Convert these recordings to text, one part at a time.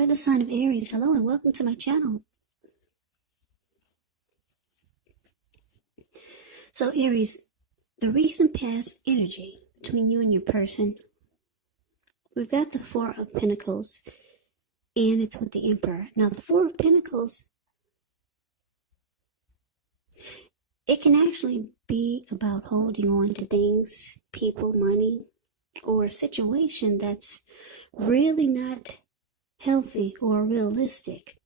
For the sign of Aries, hello and welcome to my channel. So Aries, the recent past energy between you and your person, we've got the Four of Pentacles and it's with the Emperor. Now the Four of Pentacles, it can actually be about holding on to things, people, money, or a situation that's really not healthy or realistic.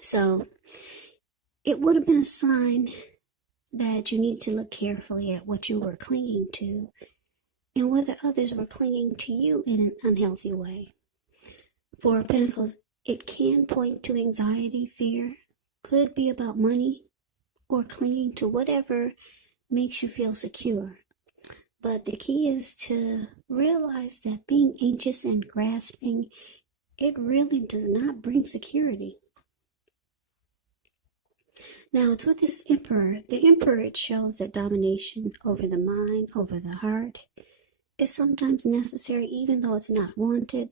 So it would have been a sign that you need to look carefully at what you were clinging to and whether others were clinging to you in an unhealthy way. Four of Pentacles, it can point to anxiety, fear, could be about money or clinging to whatever makes you feel secure. But the key is to realize that being anxious and grasping, it really does not bring security. Now, it's with this Emperor. The Emperor, it shows that domination over the mind, over the heart, is sometimes necessary even though it's not wanted.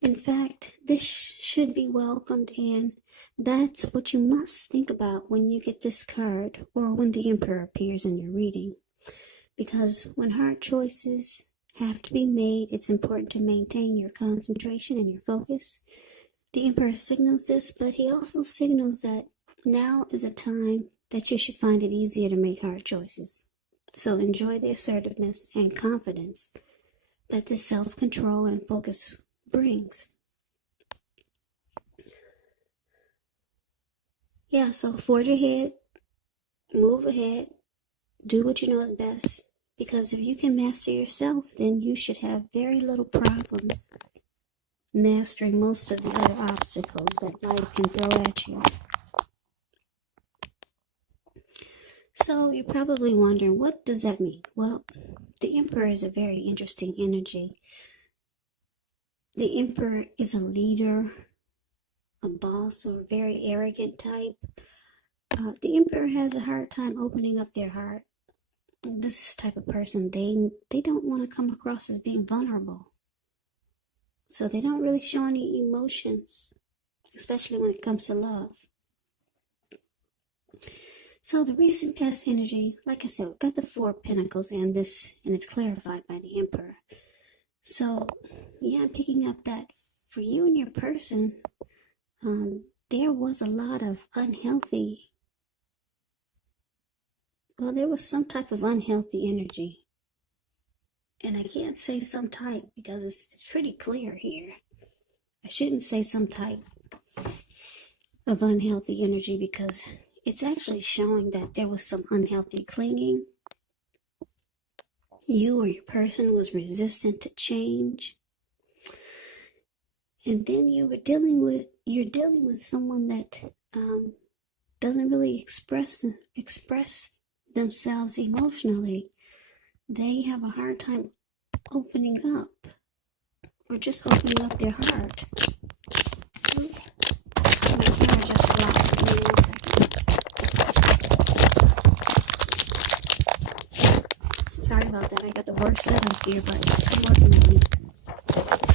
In fact, this should be welcomed, and that's what you must think about when you get this card or when the Emperor appears in your reading. Because when hard choices have to be made, it's important to maintain your concentration and your focus. The Emperor signals this, but he also signals that now is a time that you should find it easier to make hard choices. So enjoy the assertiveness and confidence that this self-control and focus brings. Yeah, so forge ahead, move ahead, do what you know is best. Because if you can master yourself, then you should have very little problems mastering most of the other obstacles that life can throw at you. So you're probably wondering, what does that mean? Well, the Emperor is a very interesting energy. The Emperor is a leader, a boss, or a very arrogant type. The Emperor has a hard time opening up their heart. This type of person, they don't want to come across as being vulnerable. So they don't really show any emotions, especially when it comes to love. So the recent past energy, like I said, we've got the Four of Pentacles and it's clarified by the Emperor. So yeah, I'm picking up that for you and your person, there was a lot of there was some type of unhealthy energy. And I can't say some type because it's pretty clear here. I shouldn't say some type of unhealthy energy because it's actually showing that there was some unhealthy clinging. You or your person was resistant to change. And then you're dealing with someone that doesn't really express themselves emotionally. They have a hard time opening up or just opening up their heart. Sorry about that. I got the worst setup here, but I'm working on it.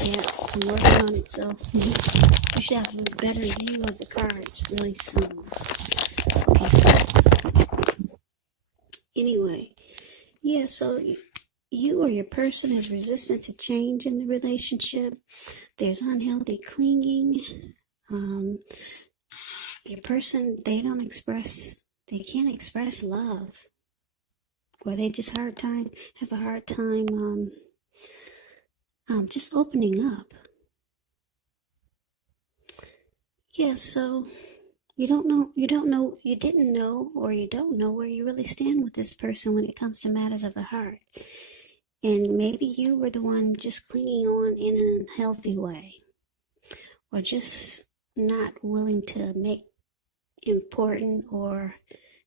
Yeah, I'm working on it, so you should have a better view of the cards really soon. Okay, so anyway, yeah, so you or your person is resistant to change in the relationship. There's unhealthy clinging. Your person, they can't express love. Or they just have a hard time just opening up. Yeah, so you didn't know or you don't know where you really stand with this person when it comes to matters of the heart. And maybe you were the one just clinging on in an unhealthy way. Or just not willing to make important or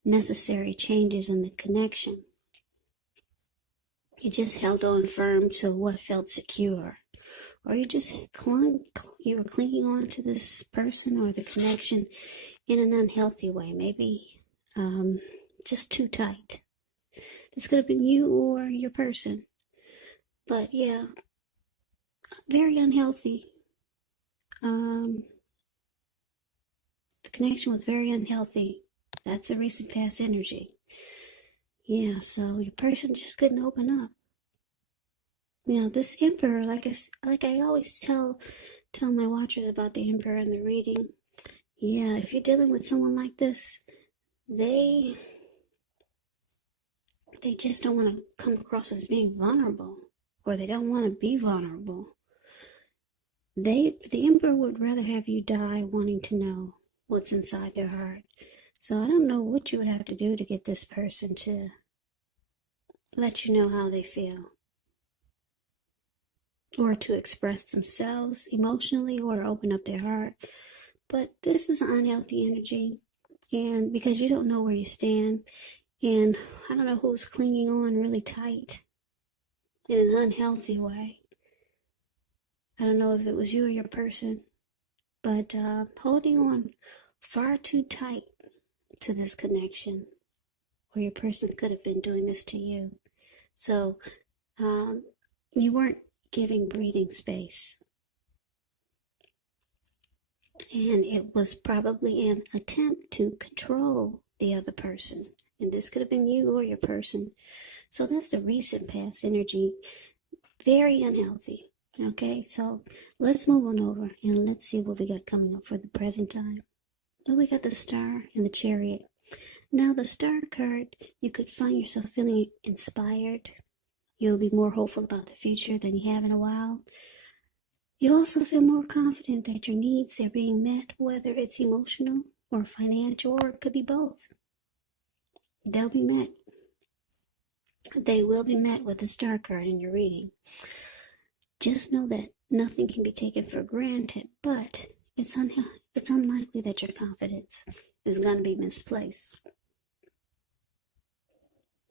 necessary changes in the connection. You just held on firm to what felt secure. Or you were clinging on to this person or the connection in an unhealthy way. Maybe just too tight. This could have been you or your person. But yeah, very unhealthy. The connection was very unhealthy. That's a recent past energy. Yeah, so your person just couldn't open up. This emperor, like I always tell my watchers about the emperor in the reading. Yeah, if you're dealing with someone like this, they just don't want to come across as being vulnerable, or they don't want to be vulnerable. The emperor would rather have you die wanting to know what's inside their heart. So I don't know what you would have to do to get this person to let you know how they feel, or to express themselves emotionally, or open up their heart. But this is an unhealthy energy, and because you don't know where you stand, and I don't know who's clinging on really tight in an unhealthy way. I don't know if it was you or your person, but holding on far too tight to this connection, or your person could have been doing this to you. So you weren't giving breathing space. And it was probably an attempt to control the other person. And this could have been you or your person. So that's the recent past energy. Very unhealthy. Okay, so let's move on over and let's see what we got coming up for the present time. Well, we got the Star and the Chariot. Now, the Star card, you could find yourself feeling inspired. You'll be more hopeful about the future than you have in a while. You also feel more confident that your needs are being met, whether it's emotional or financial, or it could be both. They'll be met. They will be met with the Star card in your reading. Just know that nothing can be taken for granted, but it's unlikely that your confidence is going to be misplaced.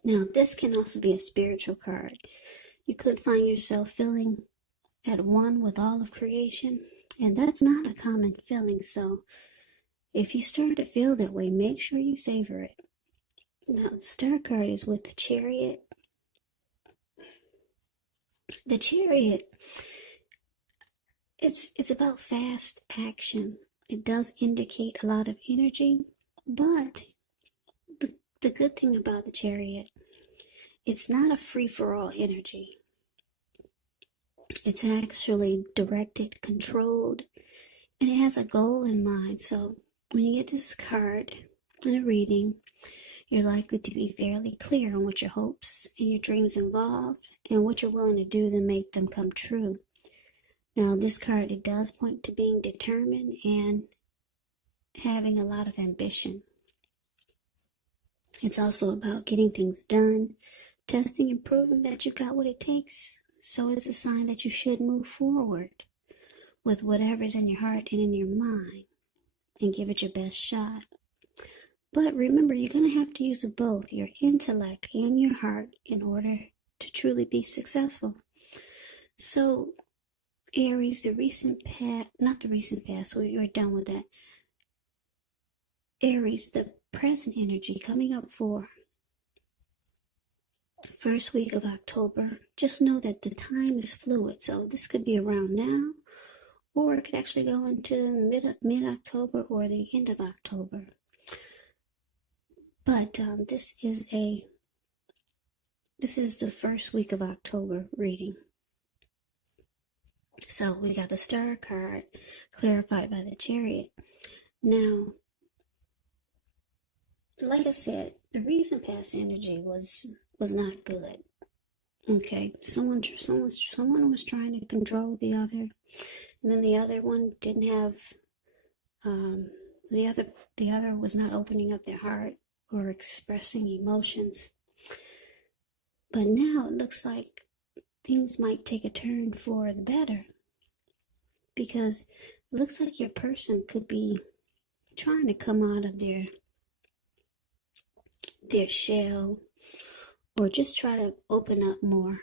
Now, this can also be a spiritual card. You could find yourself feeling at one with all of creation, and that's not a common feeling. So if you start to feel that way, make sure you savor it. Now, the Star card is with the Chariot. The Chariot, it's about fast action. It does indicate a lot of energy, but the good thing about the Chariot, it's not a free-for-all energy. It's actually directed, controlled, and it has a goal in mind. So when you get this card in a reading, you're likely to be fairly clear on what your hopes and your dreams involve, and what you're willing to do to make them come true. Now, this card, it does point to being determined and having a lot of ambition. It's also about getting things done, testing and proving that you got what it takes. So it's a sign that you should move forward with whatever's in your heart and in your mind and give it your best shot. But remember, you're going to have to use both your intellect and your heart in order to truly be successful. So, Aries, the recent past, not the recent past, we're done with that. Aries, the present energy coming up for first week of October. Just know that the time is fluid. So this could be around now, or it could actually go into mid-October or the end of October. But this is the first week of October reading. So we got the Star card clarified by the Chariot. Now, like I said, the recent past energy was not good. Okay, someone was trying to control the other, and then the other one didn't have. The other was not opening up their heart or expressing emotions. But now it looks like things might take a turn for the better, because it looks like your person could be trying to come out of their shell, or just try to open up more,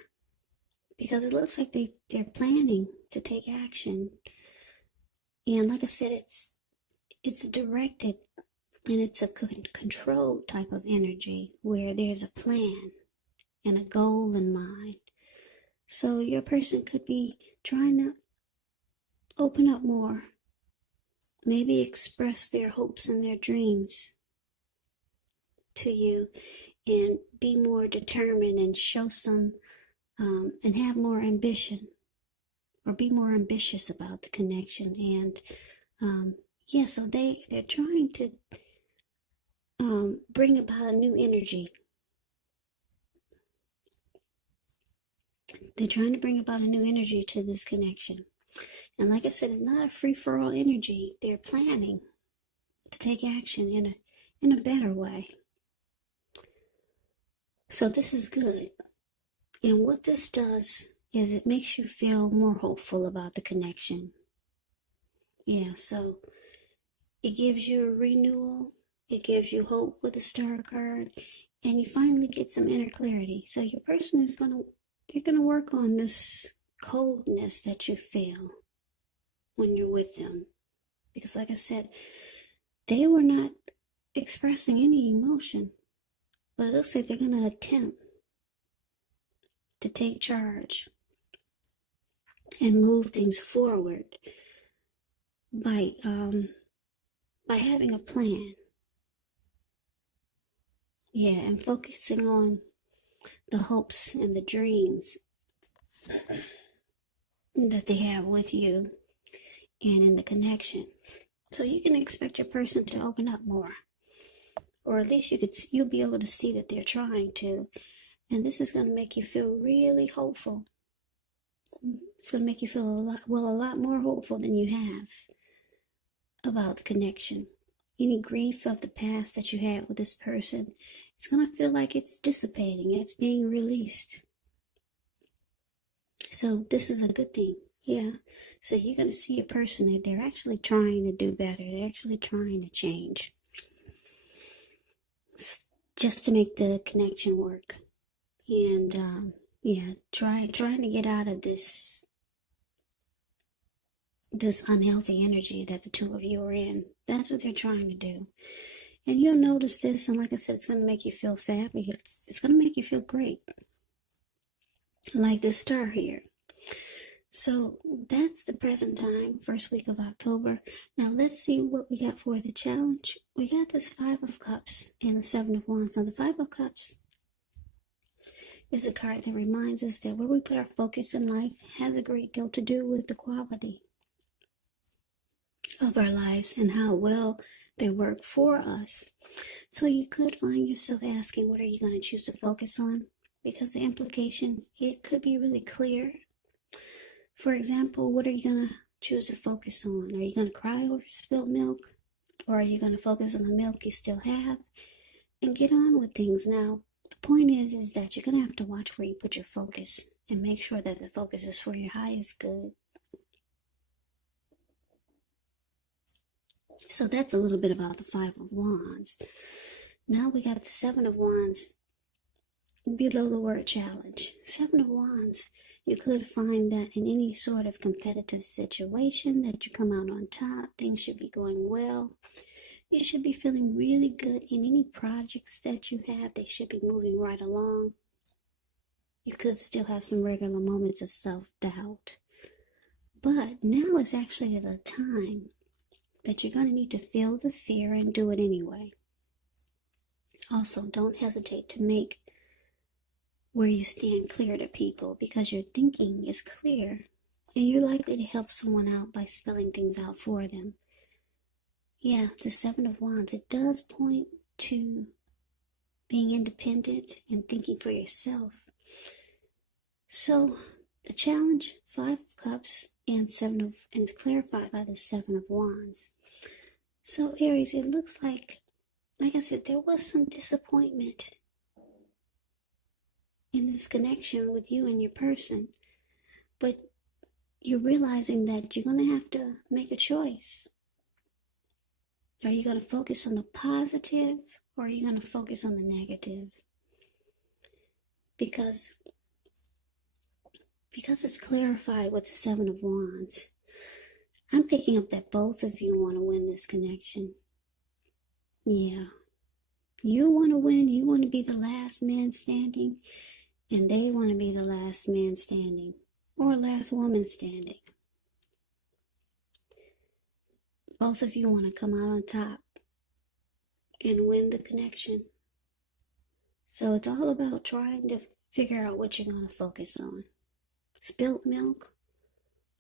because it looks like they're planning to take action. And like I said, it's directed, and it's a controlled type of energy where there's a plan and a goal in mind. So your person could be trying to open up more maybe express their hopes and their dreams to you, and be more determined and show some and have more ambition, or be more ambitious about the connection. And yeah, so they're trying to bring about a new energy. They're trying to bring about a new energy to this connection. And like I said, it's not a free-for-all energy. They're planning to take action in a better way. So this is good. And what this does is it makes you feel more hopeful about the connection. Yeah, so it gives you a renewal. It gives you hope with the star card. And you finally get some inner clarity. So your person is you're going to work on this coldness that you feel when you're with them. Because like I said, they were not expressing any emotion. But it looks like they're going to attempt to take charge and move things forward by having a plan. Yeah, and focusing on the hopes and the dreams that they have with you and in the connection. So you can expect your person to open up more, or at least you'll be able to see that they're trying to, and this is going to make you feel really hopeful. It's going to make you feel a lot more hopeful than you have about the connection. Any grief of the past that you had with this person, it's going to feel like it's dissipating, it's being released. So this is a good thing. Yeah. So you're going to see a person that they're actually trying to do better. They're actually trying to change, just to make the connection work. And yeah, trying to get out of this unhealthy energy that the two of you are in. That's what they're trying to do. And you'll notice this, and like I said, it's going to make you feel fabulous. It's going to make you feel great. Like this star here. So that's the present time, first week of October. Now let's see what we got for the challenge. We got this 5 of Cups and the 7 of Wands. Now the 5 of Cups is a card that reminds us that where we put our focus in life has a great deal to do with the quality of our lives and how well they work for us. So you could find yourself asking, what are you going to choose to focus on? Because the implication, it could be really clear. For example, what are you going to choose to focus on? Are you going to cry over spilled milk? Or are you going to focus on the milk you still have and get on with things? Now, the point is that you're going to have to watch where you put your focus and make sure that the focus is for your highest good. So that's a little bit about the 5 of Wands. Now we got the 7 of Wands below the word challenge. 7 of Wands, you could find that in any sort of competitive situation that you come out on top, things should be going well. You should be feeling really good in any projects that you have. They should be moving right along. You could still have some regular moments of self-doubt. But now is actually the time that you're going to need to feel the fear and do it anyway. Also, don't hesitate to make where you stand clear to people, because your thinking is clear and you're likely to help someone out by spelling things out for them. Yeah, the 7 of Wands, it does point to being independent and thinking for yourself. So the challenge, 5 of Cups and it's clarified by the 7 of Wands. So Aries, it looks like I said, there was some disappointment in this connection with you and your person, but you're realizing that you're going to have to make a choice. Are you going to focus on the positive, or are you going to focus on the negative? Because it's clarified with the 7 of Wands, I'm picking up that both of you want to win this connection. Yeah. You want to win. You want to be the last man standing, and they want to be the last man standing, or last woman standing. Both of you want to come out on top and win the connection. So it's all about trying to figure out what you're going to focus on. Spilt milk,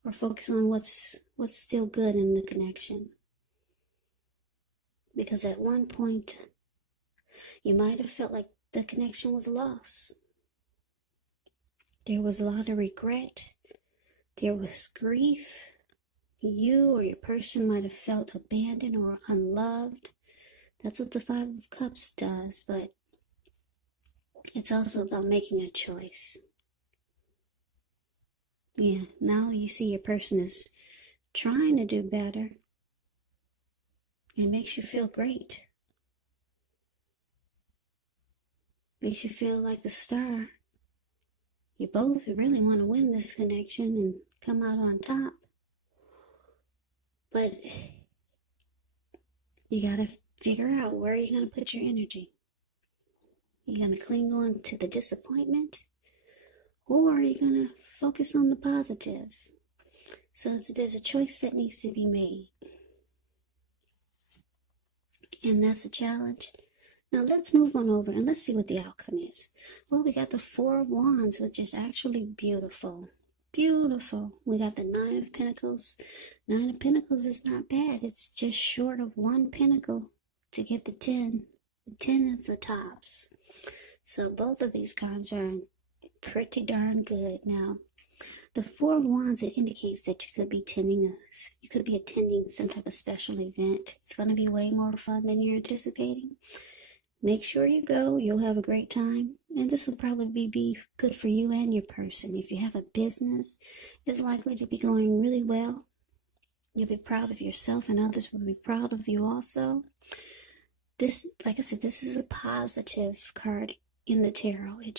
or focus on what's still good in the connection. Because at one point, you might have felt like the connection was lost. There was a lot of regret. There was grief. You or your person might have felt abandoned or unloved. That's what the Five of Cups does, but it's also about making a choice. Yeah, now you see your person is trying to do better. It makes you feel great. Makes you feel like the star. You both really want to win this connection and come out on top. But you got to figure out where you're going to put your energy. You're going to cling on to the disappointment, or are you going to focus on the positive? So there's a choice that needs to be made. And that's a challenge. Now let's move on over and let's see what the outcome is. Well, we got the Four of Wands, which is actually beautiful. Beautiful. We got the Nine of Pentacles. Nine of Pentacles is not bad. It's just short of one pentacle to get the 10. The 10 is the tops. So both of these cards are pretty darn good. Now, the Four of Wands, it indicates that you could be attending some type of special event. It's going to be way more fun than you're anticipating. Make sure you go. You'll have a great time. And this will probably be good for you and your person. If you have a business, it's likely to be going really well. You'll be proud of yourself and others will be proud of you also. This, like I said, this is a positive card in the tarot. It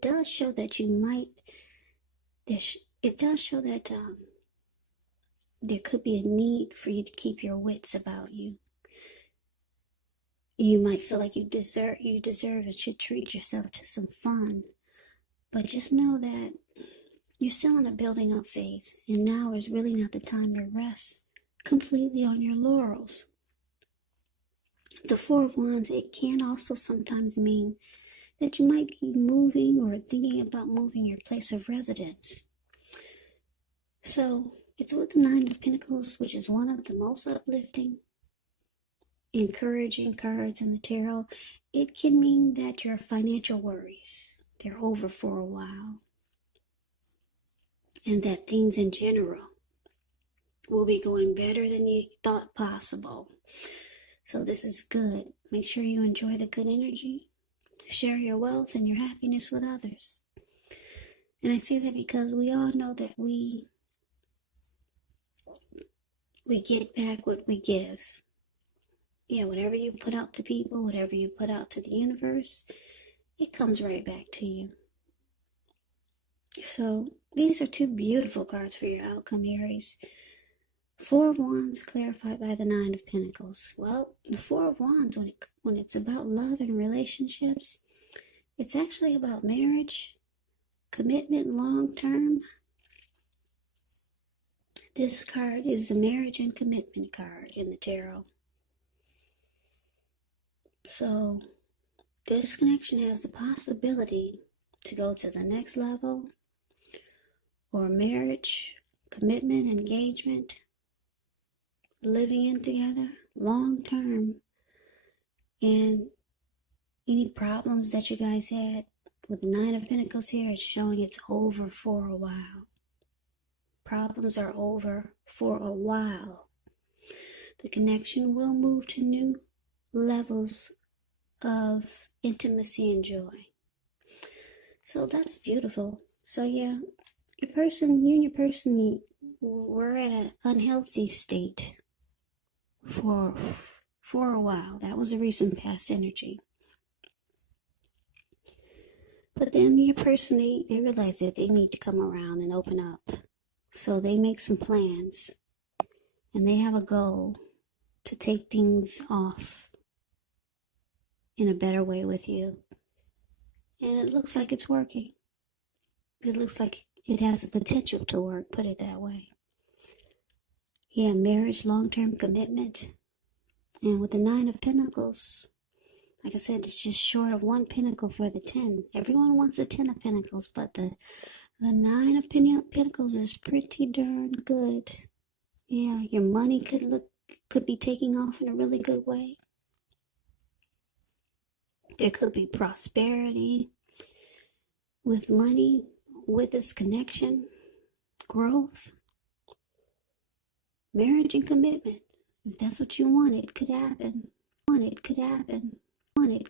does show that you might, it does show that there could be a need for you to keep your wits about you. You might feel like you deserve and should treat yourself to some fun. But just know that you're still in a building up phase. And now is really not the time to rest completely on your laurels. The Four of Wands, it can also sometimes mean that you might be moving or thinking about moving your place of residence. So it's with the Nine of Pentacles, which is one of the most uplifting, encouraging cards in the tarot. It can mean that your financial worries, they're over for a while. And that things in general will be going better than you thought possible. So this is good. Make sure you enjoy the good energy. Share your wealth and your happiness with others. And I say that because we all know that we get back what we give. Yeah, whatever you put out to people, whatever you put out to the universe, it comes right back to you. So these are two beautiful cards for your outcome, Aries. Four of Wands clarified by the Nine of Pentacles. Well, the Four of Wands, when it's about love and relationships, it's actually about marriage, commitment, long term. This card is the marriage and commitment card in the tarot. So this connection has the possibility to go to the next level, or marriage, commitment, engagement, living in together, long term. And any problems that you guys had with the Nine of Pentacles here, it's showing it's over for a while. Problems are over for a while. The connection will move to new levels of intimacy and joy. So that's beautiful. So yeah, you and your person were at an unhealthy state for a while. That was a recent past energy. But then your person, they realize that they need to come around and open up. So they make some plans. And they have a goal to take things off in a better way with you. And it looks like it's working. It looks like it has the potential to work, put it that way. Yeah, marriage, long-term commitment. And with the Nine of Pentacles, like I said, it's just short of one pentacle for the 10. Everyone wants a 10 of Pentacles, but the Nine of Pentacles is pretty darn good. Yeah, your money could be taking off in a really good way. There could be prosperity with money, with this connection, growth, marriage and commitment. If that's what you want, it could happen.